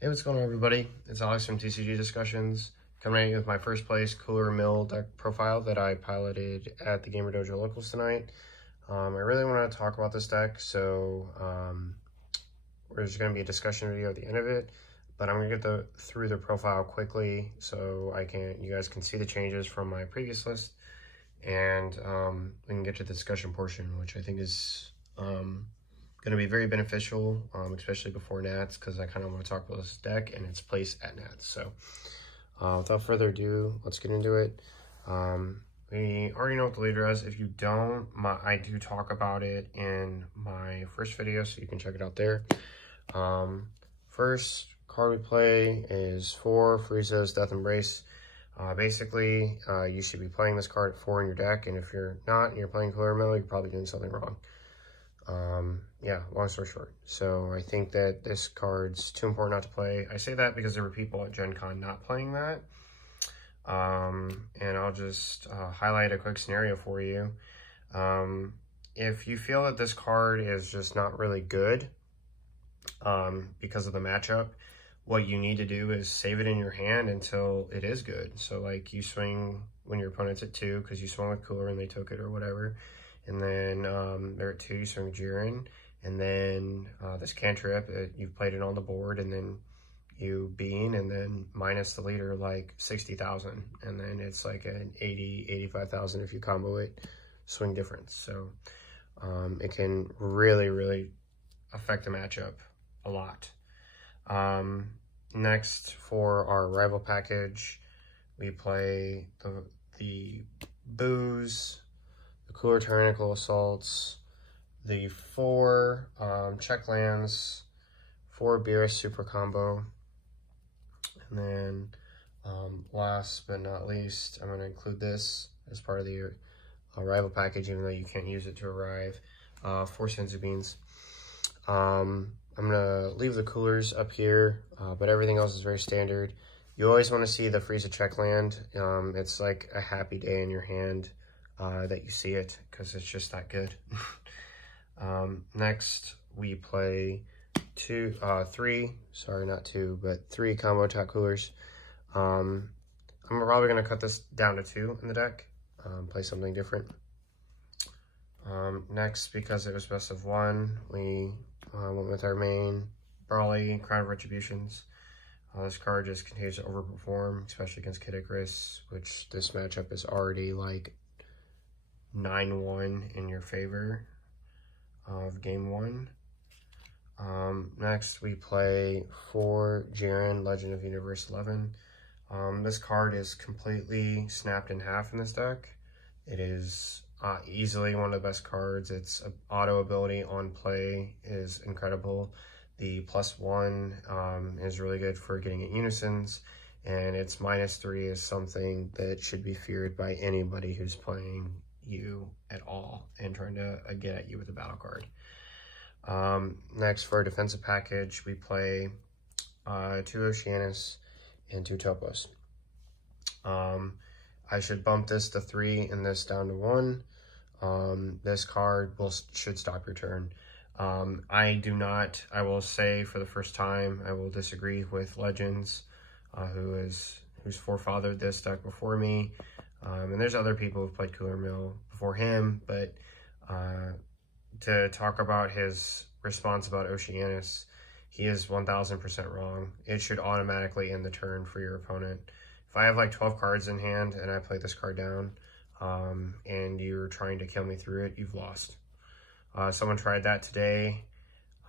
Hey, what's going on, everybody? It's Alex from TCG Discussions, coming at you with my first place Cooler Mill deck profile that I piloted at the Gamer Dojo Locals tonight. I really want to talk about this deck, so there's going to be a discussion video at the end of it, but I'm going to get through the profile quickly so you guys can see the changes from my previous list, and we can get to the discussion portion, which I think is going to be very beneficial, especially before Nats, because I kind of want to talk about this deck and its place at Nats. So without further ado, let's get into it. We already know what the leader is. If you don't, I do talk about it in my first video, so you can check it out there. First card we play is 4 Frieza's Death Embrace. Basically, you should be playing this card at 4 in your deck, and if you're not and you're playing Cooler Mill, you're probably doing something wrong. Yeah, long story short. So I think that this card's too important not to play. I say that because there were people at Gen Con not playing that. And I'll just highlight a quick scenario for you. If you feel that this card is just not really good because of the matchup, what you need to do is save it in your hand until it is good. So like you swing when your opponent's at 2 because you swung with Cooler and they took it or whatever. And then they're at 2, you swing Jiren. And then this cantrip, you've played it on the board, and then you bean, and then minus the leader like 60,000. And then it's like an 80, 85,000 if you combo it, swing difference. So it can really, really affect the matchup a lot. Next, for our rival package, we play the Booze, the Cooler Tyrannical Assaults, the 4 check lands, 4 Beerus Super Combo, and then last but not least, I'm going to include this as part of the rival package, even though you can't use it to arrive, 4 Senzu Beans. I'm going to leave the coolers up here, but everything else is very standard. You always want to see the Frieza check land. It's like a happy day in your hand that you see it, because it's just that good. Next, we play 3 combo attack coolers. I'm probably going to cut this down to 2 in the deck, play something different. Next, because it was best of 1, we went with our main Brawly, Crown of Retributions. This card just continues to overperform, especially against Kid Icarus, which this matchup is already like 9-1 in your favor of game 1. Next, we play 4 Jiren, Legend of Universe 11. This card is completely snapped in half in this deck. It is easily one of the best cards. Its auto ability on play is incredible. The +1 is really good for getting at unisons, and its -3 is something that should be feared by anybody who's playing you at all and trying to get at you with a battle card. Next, for our defensive package, we play 2 Oceanus and 2 Topos. I should bump this to 3 and this down to 1. This card should stop your turn. I will say for the first time, I will disagree with Legends, who's forefathered this deck before me. And there's other people who've played Cooler Mill before him, but to talk about his response about Oceanus, he is 1000% wrong. It should automatically end the turn for your opponent. If I have like 12 cards in hand and I play this card down, and you're trying to kill me through it, you've lost. Someone tried that today,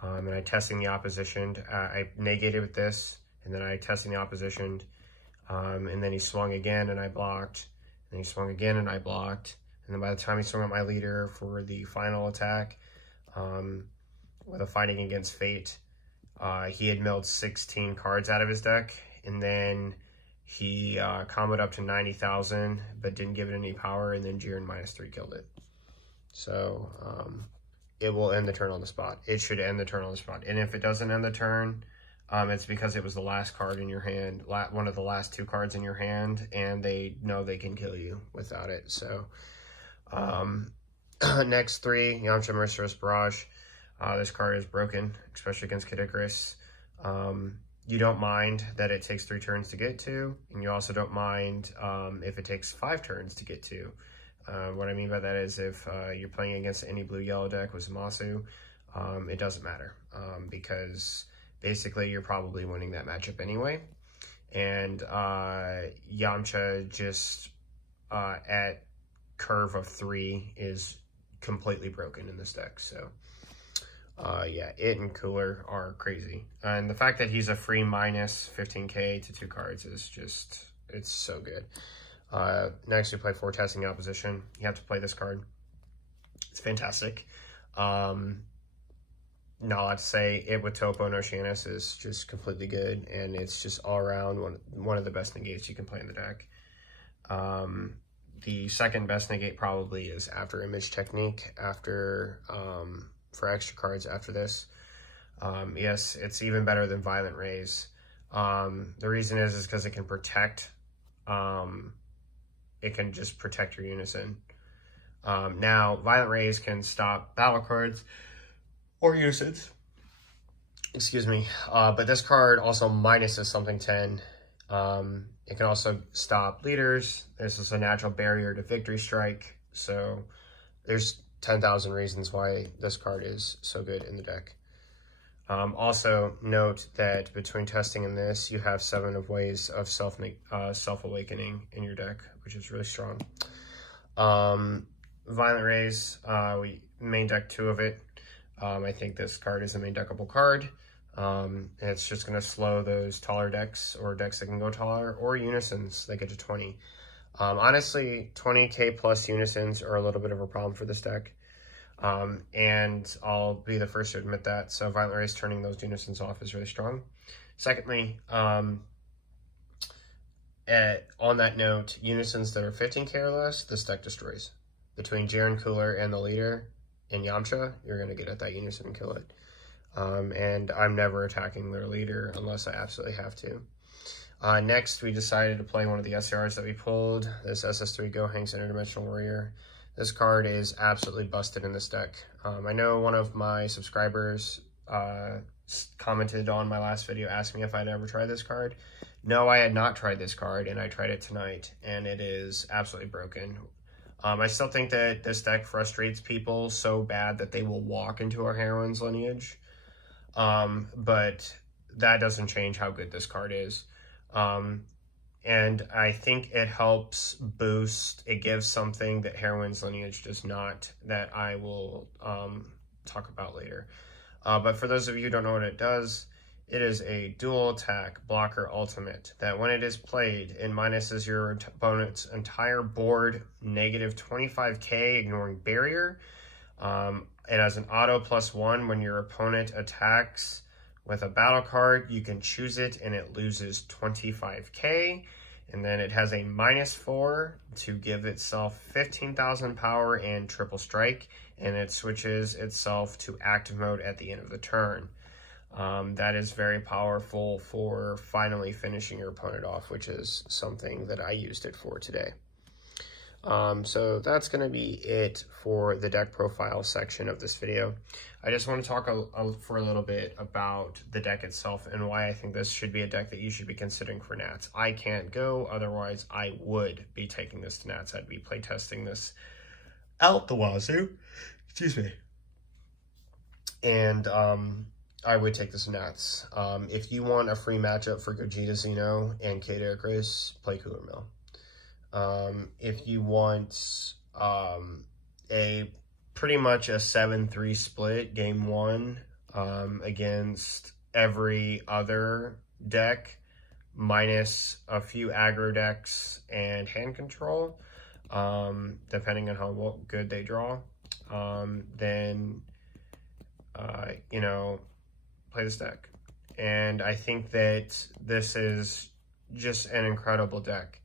and I testing the opposition. I negated with this, and then I testing the opposition, and then he swung again and I blocked. And he swung again and I blocked. And then by the time he swung at my leader for the final attack, with a Fighting Against Fate, he had milled 16 cards out of his deck. And then he comboed up to 90,000, but didn't give it any power. And then Jiren -3 killed it. So it will end the turn on the spot. It should end the turn on the spot. And if it doesn't end the turn, it's because it was the last card in your hand, one of the last 2 cards in your hand, and they know they can kill you without it. So next 3, Yamcha, Merciless, Barrage. This card is broken, especially against Kid Icarus. You don't mind that it takes 3 turns to get to, and you also don't mind if it takes 5 turns to get to. What I mean by that is if you're playing against any blue-yellow deck with Zamasu, it doesn't matter because basically you're probably winning that matchup anyway. And Yamcha just at curve of 3 is completely broken in this deck. So yeah, it and Cooler are crazy. And the fact that he's a free minus 15k to 2 cards is just, it's so good. Next we play Forecasting Opposition. You have to play this card. It's fantastic. Not a lot to say. It with Topo and Oceanus is just completely good, and it's just all around one of the best negates you can play in the deck. The second best negate probably is after Image Technique, after for extra cards after this. Yes, it's even better than Violent Rays. The reason is because it can protect. It can just protect your Unison. Now, Violent Rays can stop battle cards or Unisons. Excuse me. But this card also minuses something 10. It can also stop leaders. This is a natural barrier to Victory Strike. So there's 10,000 reasons why this card is so good in the deck. Also note that between testing and this, you have 7 of ways of self-awakening in your deck, which is really strong. Violent Rays, we main deck 2 of it. I think this card is a main deckable card. It's just going to slow those taller decks or decks that can go taller or Unisons that get to 20. Honestly, 20k plus Unisons are a little bit of a problem for this deck. And I'll be the first to admit that. So Violent Rays turning those Unisons off is really strong. Secondly, on that note, Unisons that are 15k or less, this deck destroys. Between Jiren Cooler and the leader in Yamcha, you're going to get at that Unison and kill it. And I'm never attacking their leader unless I absolutely have to. Next, we decided to play one of the SCRs that we pulled, this SS3 Gohang's Interdimensional Warrior. This card is absolutely busted in this deck. I know one of my subscribers commented on my last video, asked me if I'd ever tried this card. No, I had not tried this card, and I tried it tonight, and it is absolutely broken. I still think that this deck frustrates people so bad that they will walk into our Heroine's lineage. But that doesn't change how good this card is. And I think it helps boost, it gives something that Heroine's lineage does not, that I will talk about later. But for those of you who don't know what it does, it is a dual attack blocker ultimate that when it is played, it minuses your opponent's entire board negative 25k, ignoring barrier. It has an auto +1 when your opponent attacks with a battle card. You can choose it and it loses 25k. And then it has a -4 to give itself 15,000 power and triple strike. And it switches itself to active mode at the end of the turn. That is very powerful for finally finishing your opponent off, which is something that I used it for today. So that's going to be it for the deck profile section of this video. I just want to talk for a little bit about the deck itself and why I think this should be a deck that you should be considering for Nats. I can't go, otherwise I would be taking this to Nats. I'd be playtesting this out the wazoo. Excuse me. And I would take this to Nats. If you want a free matchup for Gogeta Xeno and Kato Chris, play Cooler Mill. If you want a pretty much a 7-3 split game 1 against every other deck minus a few aggro decks and hand control, depending on how good they draw, then you know, play this deck. And I think that this is just an incredible deck.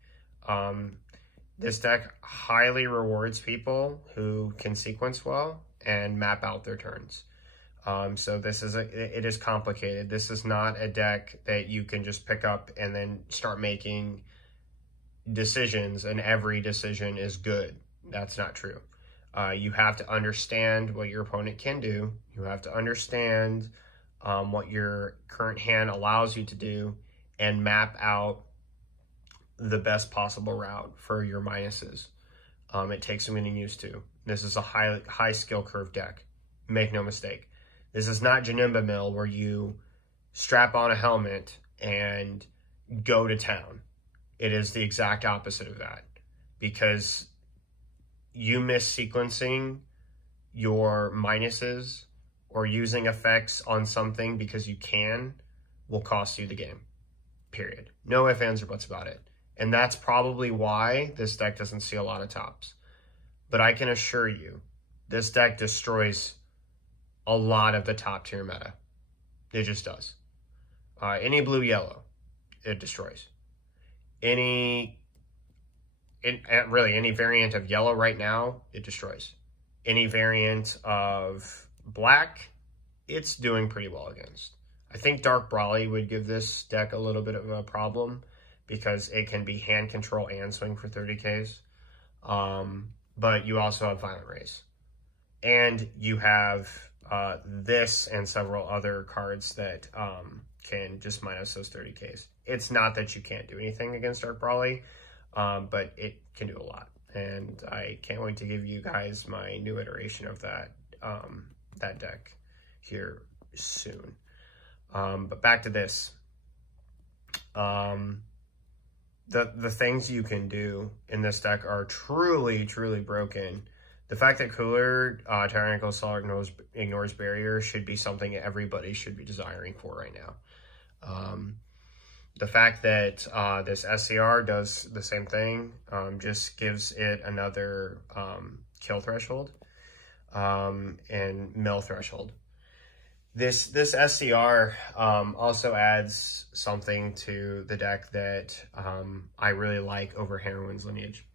This deck highly rewards people who can sequence well and map out their turns. So this is it is complicated. This is not a deck that you can just pick up and then start making decisions and every decision is good. That's not true. You have to understand what your opponent can do. You have to understand what your current hand allows you to do, and map out the best possible route for your minuses. It takes some getting used to. This is a high skill curve deck. Make no mistake. This is not Janemba Mill where you strap on a helmet and go to town. It is the exact opposite of that, because you miss sequencing your minuses or using effects on something because you can will cost you the game, period. No ifs, ands, or buts about it. And that's probably why this deck doesn't see a lot of tops. But I can assure you, this deck destroys a lot of the top tier meta. It just does. Any blue-yellow, it destroys. Really, any variant of yellow right now, it destroys. Any variant of black, it's doing pretty well against. I think Dark Brawly would give this deck a little bit of a problem because it can be hand control and swing for 30Ks. But you also have Violent Rays. And you have this and several other cards that can just minus those 30Ks. It's not that you can't do anything against Dark Brawly, but it can do a lot. And I can't wait to give you guys my new iteration of that that deck here soon. But back to this. The things you can do in this deck are truly, truly broken. The fact that Cooler Tyrannical Assault ignores barrier should be something everybody should be desiring for right now. The fact that this SCR does the same thing just gives it another kill threshold and mill threshold. This SCR also adds something to the deck that I really like over Heroine's Lineage.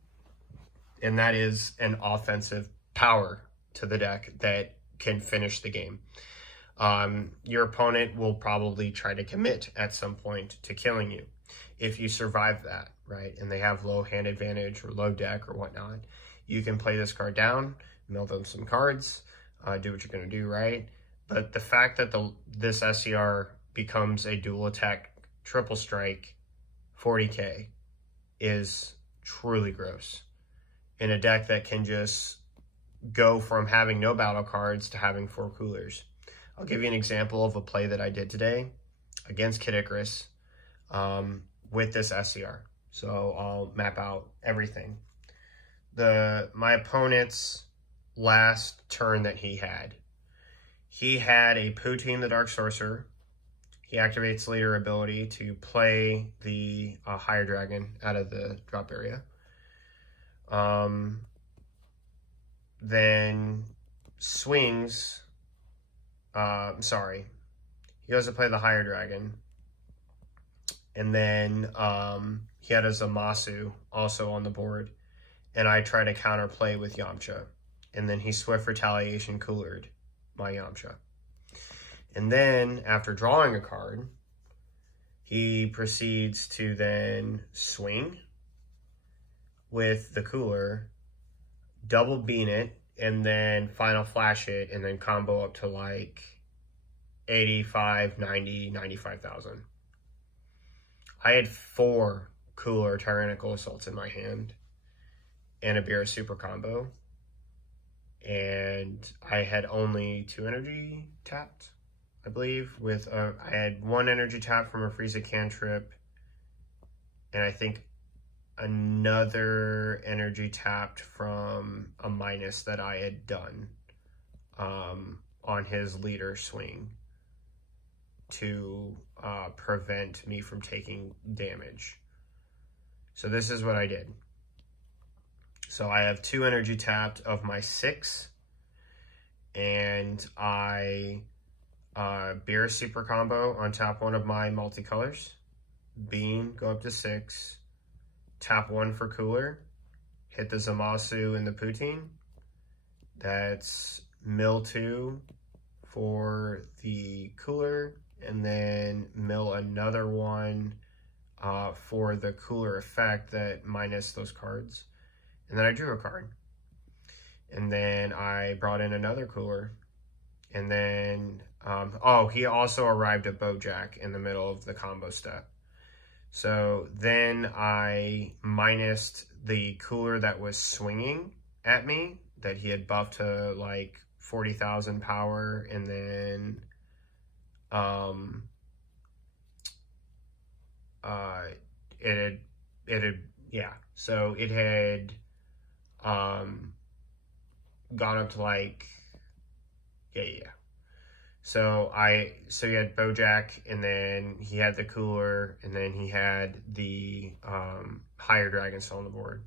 And that is an offensive power to the deck that can finish the game. Your opponent will probably try to commit at some point to killing you if you survive that, right? And they have low hand advantage or low deck or whatnot. You can play this card down, mill them some cards, do what you're going to do, right? But the fact that this SCR becomes a dual attack triple strike 40K is truly gross in a deck that can just go from having no battle cards to having 4 coolers. I'll give you an example of a play that I did today against Kid Icarus with this SCR. So I'll map out everything. My opponent's last turn that he had a Poutine the Dark Sorcerer. He activates Leader ability to play the Higher Dragon out of the drop area. Then swings. He goes to play the Higher Dragon. And then he had a Zamasu also on the board. And I try to counterplay with Yamcha. And then he Swift Retaliation coolered my Yamcha. And then, after drawing a card, he proceeds to then swing with the cooler, double bean it, and then final flash it, and then combo up to like 85, 90, 95,000. I had 4 cooler Tyrannical Assaults in my hand and a Beerus Super combo. And I had only 2 energy tapped, I believe. I had 1 energy tap from a Frieza cantrip, and I think another energy tapped from a minus that I had done on his leader swing to prevent me from taking damage. So this is what I did. So I have 2 energy tapped of my 6, and I Beerus Super combo on tap 1 of my multicolors, beam, go up to 6, tap 1 for cooler, hit the Zamasu and the Poutine. That's mill 2 for the cooler, and then mill another one for the cooler effect that minus those cards. And then I drew a card. And then I brought in another cooler And then, oh, he also arrived at Bojack in the middle of the combo step. So then I minused the cooler that was swinging at me, that he had buffed to like 40,000 power, and then so it had gone up to like, So he had Bojack, and then he had the cooler, and then he had the higher dragon still on the board.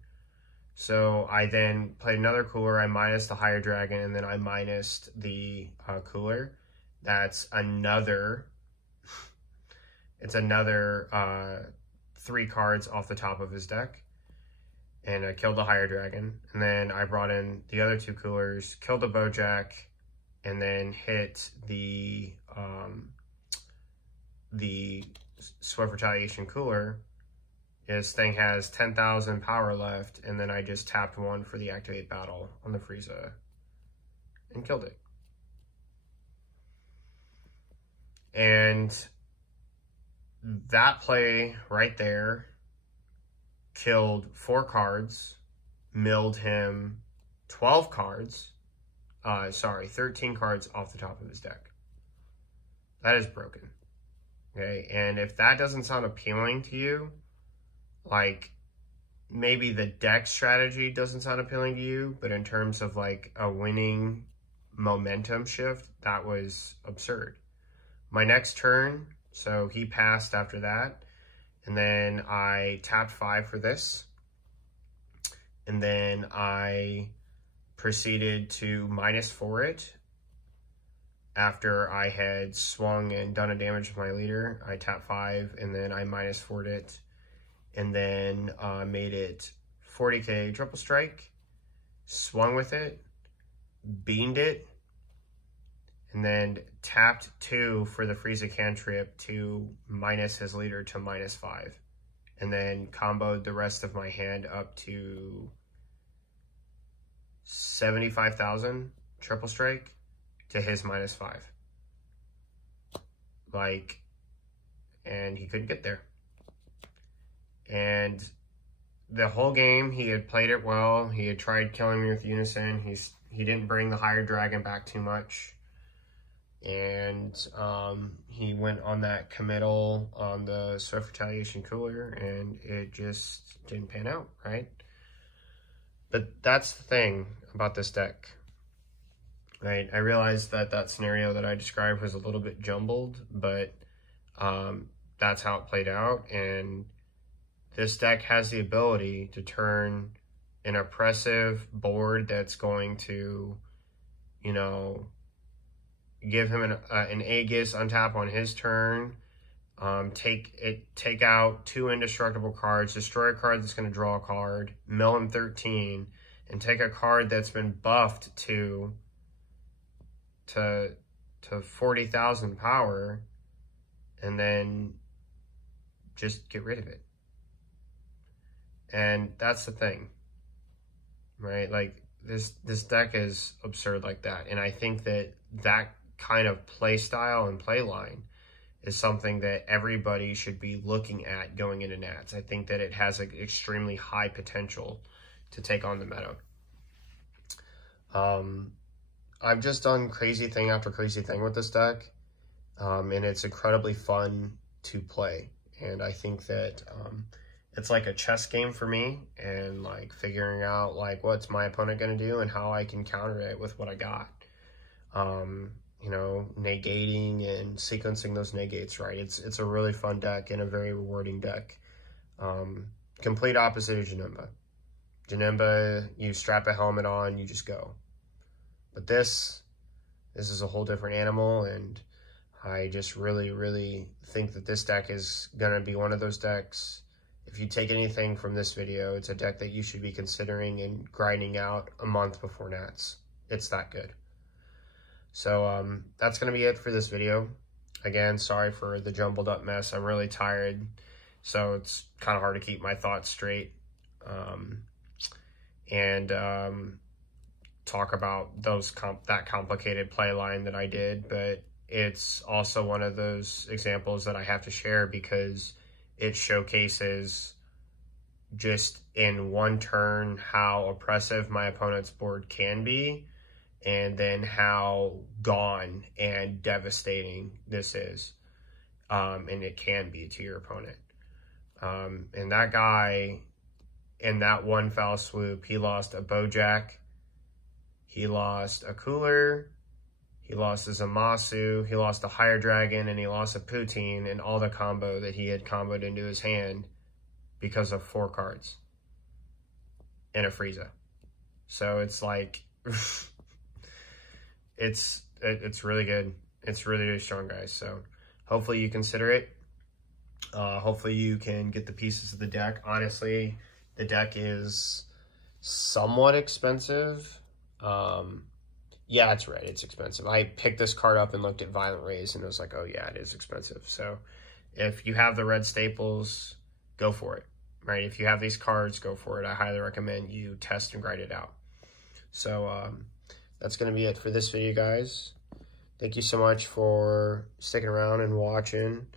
So I then played another cooler. I minused the higher dragon, and then I minused the cooler. That's another. It's another 3 cards off the top of his deck, and I killed the higher dragon. And then I brought in the other 2 coolers, killed the Bojack, and then hit the Swift Retaliation cooler. This thing has 10,000 power left, and then I just tapped 1 for the activate battle on the Frieza and killed it. And that play right there killed 4 cards, milled him 12 cards, 13 cards off the top of his deck. That is broken. Okay, and if that doesn't sound appealing to you, like, maybe the deck strategy doesn't sound appealing to you, but in terms of like a winning momentum shift, that was absurd. My next turn, so he passed after that, and then I tapped 5 for this, and then I proceeded to -4 it. After I had swung and done a damage with my leader, I tapped 5, and then I -4'd it, and then made it 40k triple strike, swung with it, beamed it, and then tapped 2 for the Frieza cantrip to minus his leader to -5, and then comboed the rest of my hand up to 75,000 triple strike to his -5. Like, and he couldn't get there. And the whole game, he had played it well. He had tried killing me with Unison. He didn't bring the higher dragon back too much. And he went on that committal on the Swift Retaliation cooler, and it just didn't pan out, right? But that's the thing about this deck, right? I realized that scenario that I described was a little bit jumbled, but that's how it played out. And this deck has the ability to turn an oppressive board that's going to, you know, give him an Aegis untap on his turn, take out 2 indestructible cards, destroy a card that's going to draw a card, mill him 13, and take a card that's been buffed to 40,000 power, and then just get rid of it. And that's the thing, right? Like, this deck is absurd like that. And I think that kind of play style and play line is something that everybody should be looking at going into Nats. I think that it has an extremely high potential to take on the meta. I've just done crazy thing after crazy thing with this deck, and it's incredibly fun to play. And I think that it's like a chess game for me, and like figuring out like what's my opponent going to do and how I can counter it with what I got. You know, negating and sequencing those negates, right? It's a really fun deck and a very rewarding deck. Complete opposite of Janemba. Janemba, you strap a helmet on, you just go. But this is a whole different animal, and I just really, really think that this deck is going to be one of those decks. If you take anything from this video, it's a deck that you should be considering and grinding out a month before Nats. It's that good. So that's going to be it for this video. Again, sorry for the jumbled up mess. I'm really tired, so it's kind of hard to keep my thoughts straight. talk about that complicated play line that I did, but it's also one of those examples that I have to share because it showcases just in one turn how oppressive my opponent's board can be, and then how gone and devastating this is, and it can be to your opponent. And that guy, in that one foul swoop, he lost a Bojack, he lost a Cooler, he lost a Zamasu, he lost a Higher Dragon, and he lost a Poutine, and all the combo that he had comboed into his hand because of 4 cards and a Frieza. So it's like, it's really good. It's really, really strong, guys. So hopefully you consider it. Hopefully you can get the pieces of the deck. Honestly, the deck is somewhat expensive. Yeah, that's right. It's expensive. I picked this card up and looked at Violent Rays and was like, oh yeah, it is expensive. So if you have the red staples, go for it, right? If you have these cards, go for it. I highly recommend you test and grind it out. So that's going to be it for this video, guys. Thank you so much for sticking around and watching.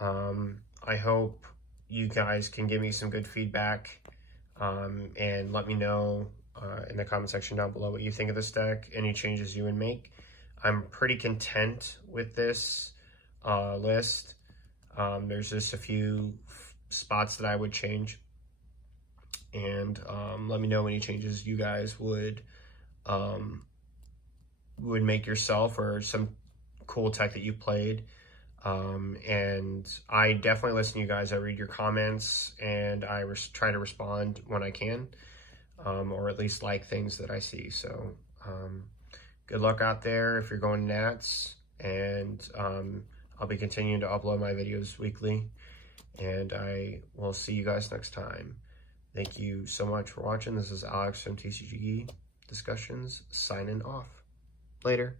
I hope you guys can give me some good feedback and let me know in the comment section down below what you think of this deck, any changes you would make. I'm pretty content with this list. There's just a few spots that I would change, and let me know any changes you guys would make yourself, or some cool tech that you played. And I definitely listen to you guys. I read your comments, and I try to respond when I can, or at least like things that I see. So good luck out there if you're going Nats, and I'll be continuing to upload my videos weekly, and I will see you guys next time. Thank you so much for watching. This is Alex from TCG Discussions signing off. Later.